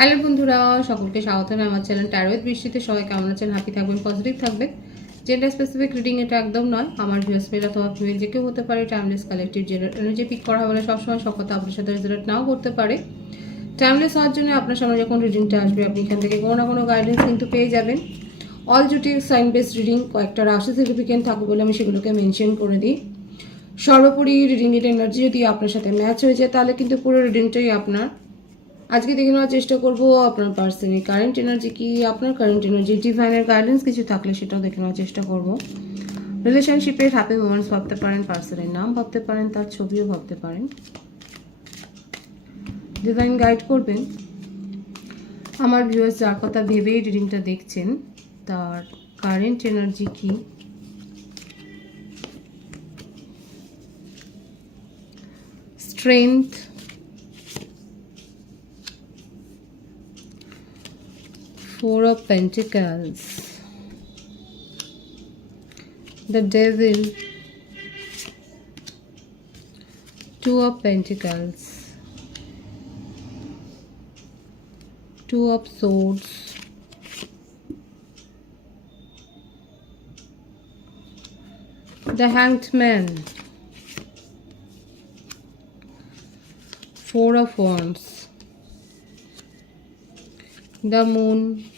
Hello বন্ধুরা, সকলকে স্বাগত জানাই আমার চ্যানেল ট্যারোয়েদ বৃষ্টিতে সবাই কেমন আছেন? হ্যাপি থাকবেন পজিটিভ থাকবেন। জেন্ডার স্পেসিফিক রিডিং এটা একদম নয়। আমার ভিউস মেল অথবা ফিমেল যে কেউ হতে পারে timeless collective gender energy pick করা হবে না। সবসময় সব কথা আপনার সাথে রেজাল্ট নাও করতে পারে। টাইমলেস হওয়ার জন্য আপনার সামনে যখন রিডিংটা আসবে, আপনি এখান থেকে কোনো না কোনো গাইডেন্স কিন্তু পেয়ে যাবেন। অল জুটি সাইন বেসড রিডিং কয়েকটা রাশি সার্টিফিকেট থাকবে বলে আমি সেগুলোকে মেনশন করে দিই। সর্বোপরি রিডিংয়ের এনার্জি যদি আপনার সাথে ম্যাচ হয়ে যায়, তাহলে কিন্তু পুরো রিডিংটাই আপনার আজকে দেখে নেওয়ার চেষ্টা করব আপনার পার্সনের কারেন্ট এনার্জি কি, আপনার কারেন্ট এনার্জি ডিভাইনের গাইডেন্স কিছু থাকলে সেটাও দেখে নেওয়ার চেষ্টা করব। রিলেশনশিপের হ্যাপি মোমেন্টস ভাবতে পারেন পার্সনের নাম ভাবতে পারেন, তার ছবিও ভাবতে পারেন। ডিভাইন গাইড করবেন। আমার ভিউয়ার্স যার কথা ভেবেই রিডিংটা দেখছেন, তার কারেন্ট এনার্জি কি? Strength Four of Pentacles. The Devil. Two of Pentacles. Two of Swords. The Hanged Man. Four of Wands the moon.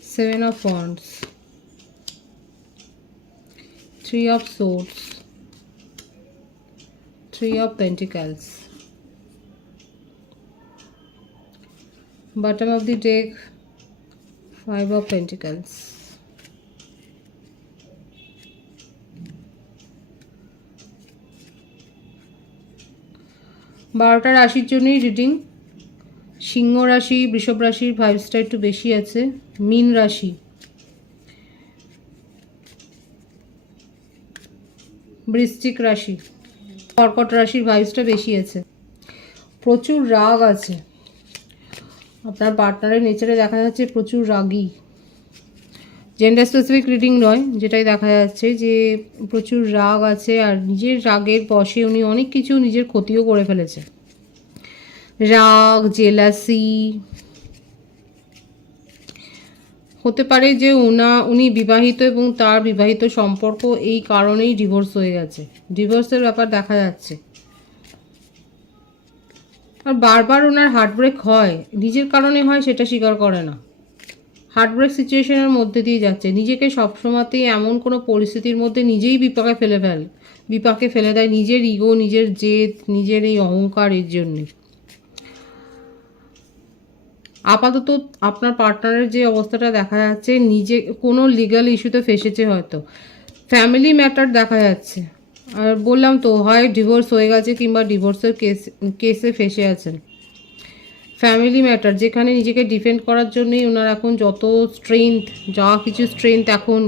Seven of wands. Three of swords. Three of pentacles. Bottom of the deck five of pentacles বারোটা রাশির জন্যই reading সিংহ রাশি, বৃষভ রাশির ভাইবসটা একটু বেশি আছে। মিন রাশি। বৃশ্চিক রাশি। কর্কট রাশির ভাইবসটা বেশি আছে। প্রচুর রাগ আছে। আপনার পার্টনারের নেচারে দেখা যাচ্ছে প্রচুর রাগী। জেন্ডার স্পেসিফিক রিডিং নয়, যেটাই দেখা যাচ্ছে যে প্রচুর রাগ আছে আর নিজের রাগের বশে উনি অনেক কিছু নিজের ক্ষতিও করে ফেলেছে রাগ জেলাসি হতে পারে যে ওনা উনি বিবাহিত এবং তার বিবাহিত সম্পর্ক এই কারণেই ডিভোর্স হয়ে গেছে। ডিভোর্সের ব্যাপার দেখা যাচ্ছে। আর বারবার ওনার হার্টব্রেক হয়, নিজের কারণে হয় সেটা স্বীকার করে না। হার্টব্রেক সিচুয়েশনের মধ্যে দিয়ে যাচ্ছে। নিজেকে সবসময়তেই এমন কোনো পরিস্থিতির মধ্যে নিজেই বিপাকে ফেলে ফেল বিপাকে ফেলে দেয় নিজের ইগো নিজের জেদ, নিজের এই অহংকার এর জন্যে। আপাতত আপনার পার্টনারের যে অবস্থাটা দেখা যাচ্ছে, নিজে কোনো লিগাল ইস্যুতে ফেসেছে হয়তো। ফ্যামিলি ম্যাটার দেখা যাচ্ছে। আর বললাম তো, হয় ডিভোর্স হয়ে গেছে কিংবা ডিভোর্সের কেস কেসে ফেসে আছেন। ফ্যামিলি ম্যাটার যেখানে নিজেকে ডিফেন্ড করার জন্যই ওনার এখন যত স্ট্রেংথ যা কিছু স্ট্রেংথ এখন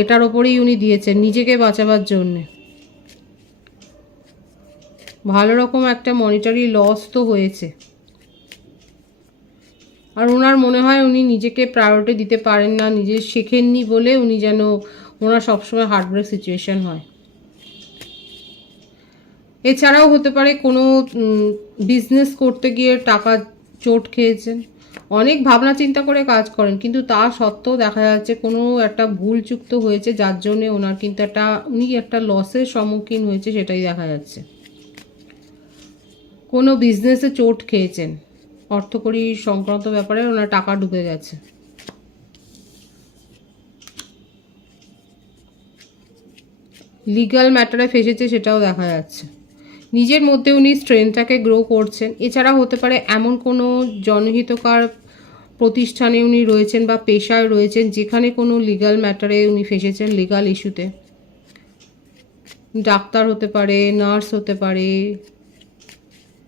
এটার ওপরেই উনি দিয়েছেন নিজেকে বাঁচাবার জন্যে। ভালো রকম একটা মনিটারি লস তো হয়েছে। আর ওনার মনে হয় উনি নিজেকে প্রায়োরিটি দিতে পারেন না, নিজে শেখেননি বলে উনি যেন ওনার সবসময় হার্টব্রেক সিচুয়েশান হয়। এছাড়াও হতে পারে কোনো বিজনেস করতে গিয়ে টাকা চোট খেয়েছেন। অনেক ভাবনা চিন্তা করে কাজ করেন, কিন্তু তা সত্ত্বেও দেখা যাচ্ছে কোনো একটা ভুল চুক্ত হয়েছে, যার জন্যে ওনার কিন্তু একটা, উনি একটা লসের সম্মুখীন হয়েছে সেটাই দেখা যাচ্ছে। কোনো বিজনেসে চোট খেয়েছেন। অর্থকরী সংক্রান্ত ব্যাপারে ওনার টাকা ডুবে গেছে। লিগাল ম্যাটারে ফেসেছে সেটাও দেখা যাচ্ছে। নিজের মধ্যে উনি স্ট্রেংথটাকে গ্রো করছেন। এছাড়া হতে পারে এমন কোনো জনহিতকার প্রতিষ্ঠানে উনি রয়েছেন বা পেশায় রয়েছেন যেখানে কোনো লিগাল ম্যাটারে উনি ফেসেছেন লিগাল ইস্যুতে ডাক্তার হতে পারে নার্স হতে পারে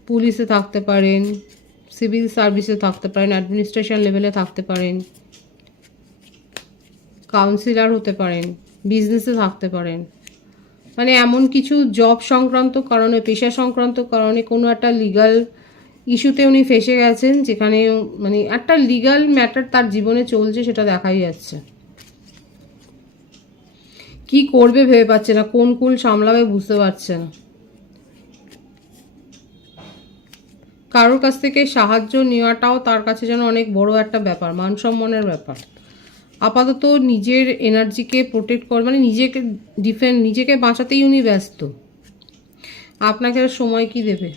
পুলিশে থাকতে পারেন সিভিল সার্ভিসে থাকতে পারেন অ্যাডমিনিস্ট্রেশন লেভেলে থাকতে পারেন কাউন্সিলার হতে পারেন বিজনেসে থাকতে পারেন। মানে এমন কিছু জব সংক্রান্ত কারণে, পেশা সংক্রান্ত কারণে কোনো একটা লিগাল ইস্যুতে উনি ফেসে গেছেন, যেখানে মানে একটা লিগাল ম্যাটার তার জীবনে চলছে সেটা দেখাই যাচ্ছে। কি করবে ভেবে পাচ্ছে না, কোন কুল সামলাবে বুঝতে পারছে না। কারোর কাছ থেকে সাহায্য নেওয়াটাও তার কাছে যেন অনেক বড় একটা ব্যাপার মান সম্মানের ব্যাপার। আপাতত নিজের এনার্জিকে প্রোটেক্ট কর মানে নিজেকে ডিফেন্ড নিজেকে বাঁচাতেই উনি ব্যস্ত। আপনাকে আর সময় কি দেবে?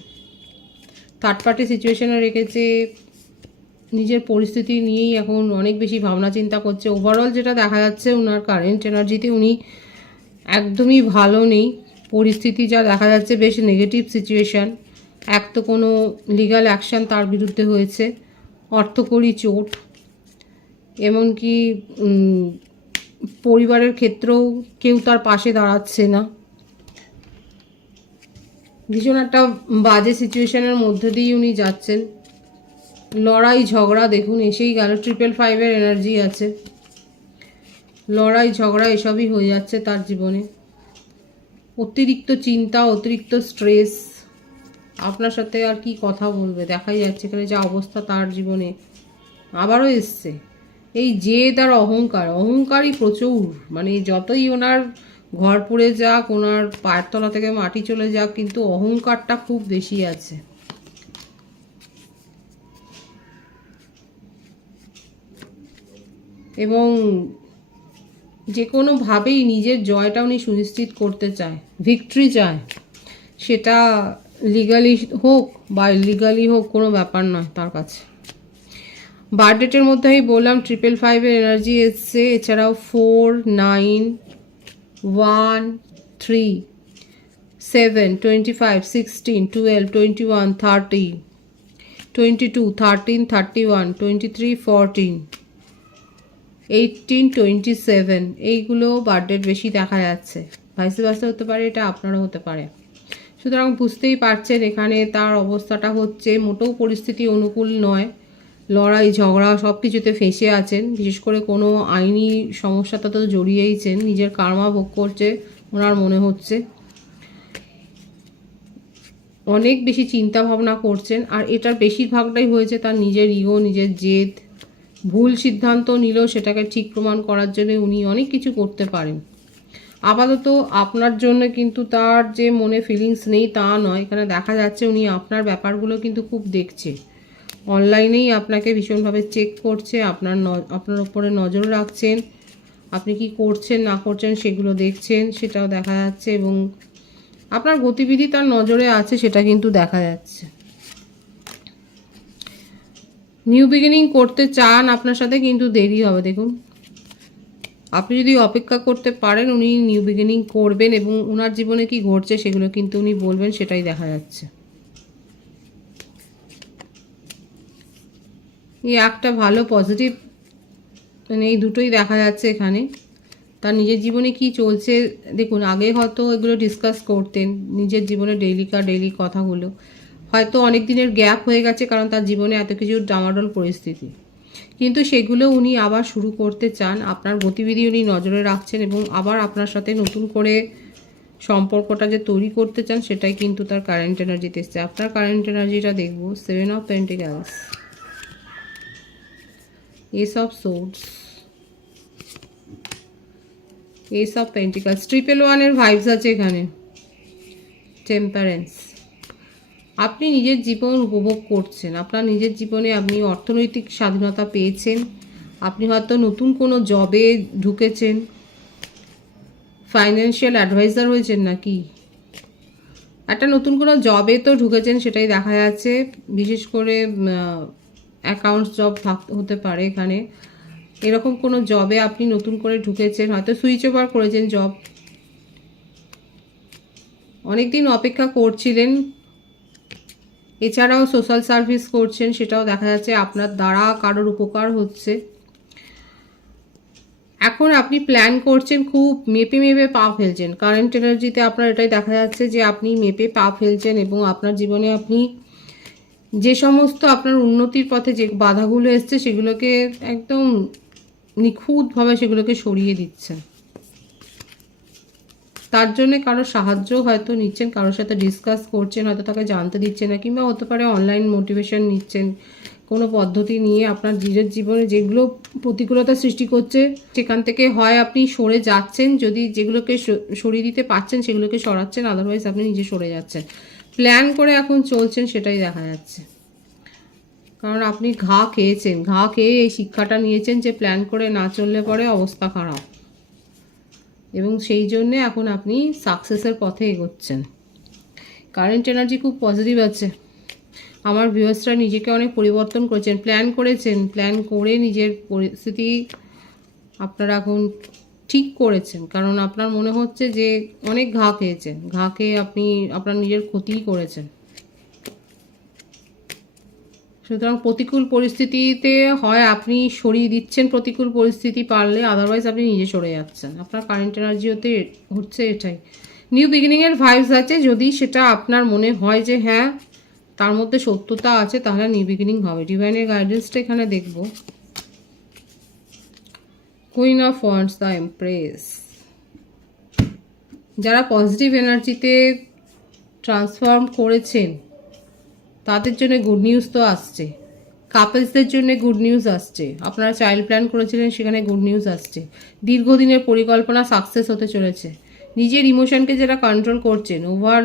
থার্ড পার্টি সিচুয়েশানে রেখেছে, নিজের পরিস্থিতি নিয়েই এখন অনেক বেশি ভাবনা চিন্তা করছে। ওভারঅল যেটা দেখা যাচ্ছে ওনার কারেন্ট এনার্জিতে উনি একদমই ভালো নেই। পরিস্থিতি যা দেখা যাচ্ছে, বেশ নেগেটিভ সিচুয়েশান এক তো কোনো লিগ্যাল অ্যাকশান তার বিরুদ্ধে হয়েছে। অর্থকরী চোট। এমনকি পরিবারের ক্ষেত্রেও কেউ তার পাশে দাঁড়াচ্ছে না। ভীষণ একটা বাজে সিচুয়েশনের মধ্যে দিয়েই উনি যাচ্ছেন। লড়াই ঝগড়া, দেখুন, এসেই গেল ট্রিপল ফাইভের এনার্জি আছে। লড়াই ঝগড়া এসবই হয়ে যাচ্ছে তার জীবনে। অতিরিক্ত চিন্তা, অতিরিক্ত স্ট্রেস আপনার সাথে আর কি কথা বলবে? দেখাই যাচ্ছে এখানে যা অবস্থা তার জীবনে। আবারও এসছে। এই জেদ আর অহংকার, অহংকারই প্রচুর। মানে যতই ওনার ঘর পুড়ে যাক, ওনার পায়ের তলা থেকে মাটি চলে যাক, কিন্তু অহংকারটা খুব বেশি আছে। এবং যে কোনোভাবেই নিজের জয়টা উনি সুনিশ্চিত করতে চায় ভিক্টরি চায়, সেটা লিগালি হোক বা ইলিগালি হোক, কোনো ব্যাপার নয় তার কাছে। বার্থডেটের মধ্যে আমি বললাম ট্রিপল ফাইভের এনার্জি এসছে, এছাড়াও four nine one three seven twenty five sixteen twelve twenty one thirty twenty two thirteen thirty one twenty three fourteen eighteen twenty seven এইগুলো বার্থডেট বেশি দেখা যাচ্ছে। ভাইসে ভাইসে হতে পারে, এটা আপনারও হতে পারে। সুতরাং বুঝতেই পারছেন এখানে তার অবস্থাটা হচ্ছে, মোটেও পরিস্থিতি অনুকূল নয়। লড়াই, ঝগড়া সব কিছুতে ফেঁসে আছেন। বিশেষ করে কোনো আইনি সমস্যাতে তো জড়িয়েইছেন নিজের কার্মা ভোগ করছে ওনার মনে হচ্ছে। অনেক বেশি চিন্তা ভাবনা করছেন আর এটার বেশিরভাগটাই হয়েছে তার নিজের ইগো, নিজের জেদ। ভুল সিদ্ধান্ত নিলেও সেটাকে ঠিক প্রমাণ করার জন্য উনি অনেক কিছু করতে পারেন। আপাতত আপনার জন্য কিন্তু তার যে মনে ফিলিংস নেই তা নয়। এখানে দেখা যাচ্ছে উনি আপনার ব্যাপারগুলো কিন্তু খুব দেখছে। অনলাইনেই আপনাকে ভীষণভাবে চেক করছে, আপনার আপনার উপরে নজর রাখছেন, আপনি কি করছেন, না করছেন সেগুলো দেখছেন, সেটাও দেখা যাচ্ছে এবং আপনার গতিবিধি তার নজরে আছে সেটা কিন্তু দেখা যাচ্ছে। নিউ বিগিনিং করতে চান, আপনার সাথে কিন্তু দেরি হবে, দেখুন। আপনি যদি অপেক্ষা করতে পারেন, উনি নিউ বিগিনিং করবেন এবং ওনার জীবনে কি ঘটছে সেগুলো কিন্তু উনি বলবেন, সেটাই দেখা যাচ্ছে। এই একটা ভালো পজিটিভ মানে এই দুটোই দেখা যাচ্ছে এখানে। তার নিজের জীবনে কি চলছে, দেখুন, আগে হয়তো এগুলো ডিসকাস করতেন, নিজের জীবনে ডেইলিকার ডেইলি কথাগুলো। হয়তো অনেক দিনের গ্যাপ হয়ে গেছে কারণ তার জীবনে এত কিছু ডামাডোল পরিস্থিতি। কিন্তু সেগুলো উনি আবার শুরু করতে চান, আপনার গতিবিধি উনি নজরে রাখছেন এবং আবার আপনার সাথে নতুন করে সম্পর্কটা যে তৈরি করতে চান, সেটাই কিন্তু তার কারেন্ট এনার্জিতে এসছে। আপনার কারেন্ট এনার্জিটা দেখব seven of pentacles ace of swords ace of pentacles triple ওয়ানের ভাইবস আছে এখানে। টেম্পারেন্স আপনি নিজের জীবন উপভোগ করছেন। আপনার নিজের জীবনে আপনি অর্থনৈতিক স্বাধীনতা পেয়েছেন। আপনি হয়তো নতুন কোনো জবে ঢুকেছেন। ফাইন্যান্সিয়াল অ্যাডভাইজার হয়েছেন নাকি? একটা নতুন কোনো জবে তো ঢুকেছেন সেটাই দেখা যাচ্ছে। বিশেষ করে অ্যাকাউন্টস জব হতে পারে এখানে। এরকম কোনো জবে আপনি নতুন করে ঢুকেছেন, হয়তো সুইচ ওভার করেছেন জব অনেকদিন অপেক্ষা করছিলেন। এছাড়াও সোশ্যাল সার্ভিস করছেন, সেটাও দেখা যাচ্ছে আপনার দ্বারা কারোর উপকার হচ্ছে। এখন আপনি প্ল্যান করছেন খুব মেপে মেপে পা ফেলছেন। কারেন্ট এনার্জিতে আপনার এটাই দেখা যাচ্ছে যে আপনি মেপে পা ফেলছেন এবং আপনার জীবনে আপনি যে সমস্ত আপনার উন্নতির পথে যে বাধাগুলো এসছে, সেগুলোকে একদম নিখুঁতভাবে সেগুলোকে সরিয়ে দিচ্ছেন তার জন্য কারও সাহায্য হয়তো নিচ্ছেন, কারোর সাথে ডিসকাস করছেন, হয়তো তাকে জানতে দিচ্ছেন না, কিংবা হতে পারে অনলাইন মোটিভেশন নিচ্ছেন। কোনো পদ্ধতি নিয়ে আপনার নিজের জীবনে যেগুলো প্রতিকূলতা সৃষ্টি করছে, সেখান থেকে হয় আপনি সরে যাচ্ছেন, যদি যেগুলোকে সরিয়ে দিতে পারছেন, সেগুলোকে সরাচ্ছেন আদারওয়াইজ আপনি নিজে সরে যাচ্ছেন। প্ল্যান করে এখন চলছেন সেটাই দেখা যাচ্ছে। কারণ আপনি ঘা খেয়েছেন, ঘা খেয়ে এই শিক্ষাটা নিয়েছেন যে প্ল্যান করে না চললে পরে অবস্থা খারাপ। এবং সেই জন্যে এখন আপনি সাকসেসের পথে এগোচ্ছেন। কারেন্ট এনার্জি খুব পজিটিভ আছে। আমার ভিউয়ার্সরা নিজেকে অনেক পরিবর্তন করেছেন প্ল্যান করেছেন প্ল্যান করে নিজের পরিস্থিতি আপনারা এখন ঠিক করেছেন। কারণ আপনার মনে হচ্ছে যে অনেক ঘা খেয়েছেন। ঘা খেয়ে আপনি, আপনার নিজের ক্ষতিই করেছেন। সুতরাং প্রতিকূল পরিস্থিতিতে হয়, আপনি সরিয়ে দিচ্ছেন প্রতিকূল পরিস্থিতি পারলে আদারওয়াইজ আপনি নিজে সরে যাচ্ছেন। আপনার কারেন্ট এনার্জি হতে হচ্ছে এটাই। নিউ বিগিনিংয়ের ভাইবস আছে। যদি সেটা আপনার মনে হয় যে হ্যাঁ তার মধ্যে সত্যতা আছে, তাহলে নিউ বিগিনিং হবে। ডিভাইনের গাইডেন্সটা এখানে দেখব। Queen of wands the empress যারা পজিটিভ এনার্জিতে ট্রান্সফর্ম করেছেন, তাদের জন্য গুড নিউজ তো আসছে। কাপলসদের জন্য গুড নিউজ আসছে। আপনারা চাইল্ড প্ল্যান করেছিলেন, সেখানে গুড নিউজ আসছে। দীর্ঘদিনের পরিকল্পনা সাকসেস হতে চলেছে। নিজের ইমোশনকে যারা কন্ট্রোল করছেন ওভার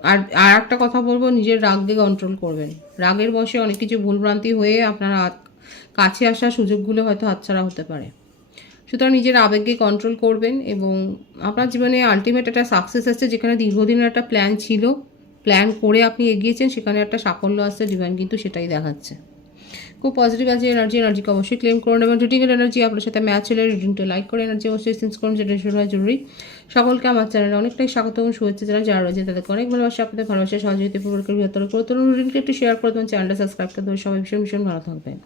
আর আর একটা কথা বলব, নিজের রাগকে কন্ট্রোল করবেন। রাগের বসে অনেক কিছু ভুলভ্রান্তি হয়ে আপনার কাছে আসার সুযোগগুলো হয়তো হাতছাড়া হতে পারে। সুতরাং নিজের আবেগকে কন্ট্রোল করবেন এবং আপনার জীবনে আলটিমেট একটা সাকসেস আসছে যেখানে দীর্ঘদিনের একটা প্ল্যান ছিল প্ল্যান করে আপনি এগিয়েছেন, সেখানে একটা সাফল্য আসছে ডিভাইন কিন্তু সেটাই দেখাচ্ছে। খুব পজিটিভ আছে এনার্জি এনার্জিকে অবশ্যই ক্লেম করুন এবং রিডিংয়ের এনার্জি আপনার সাথে ম্যাচ হলে রিডিংটা লাইক করে এনার্জি অবশ্যই সেন্স করুন, যেটা শুরু হয় জরুরি। সকলকে আমার চ্যানেলে অনেকটাই স্বাগত এবং শুভেচ্ছা যারা যারা রয়েছে তাদেরকে অনেক ভালোবাসা, আপনাদের ভালোবাসা, সহযোগিতা পূর্বকের বৃহত্তর করে তরুণ রিডিংটা একটু শেয়ার করে দেবেন চ্যানেলটা সাবস্ক্রাইব করে দেবেন সবাই ভীষণ ভীষণ ভালো থাকবেন।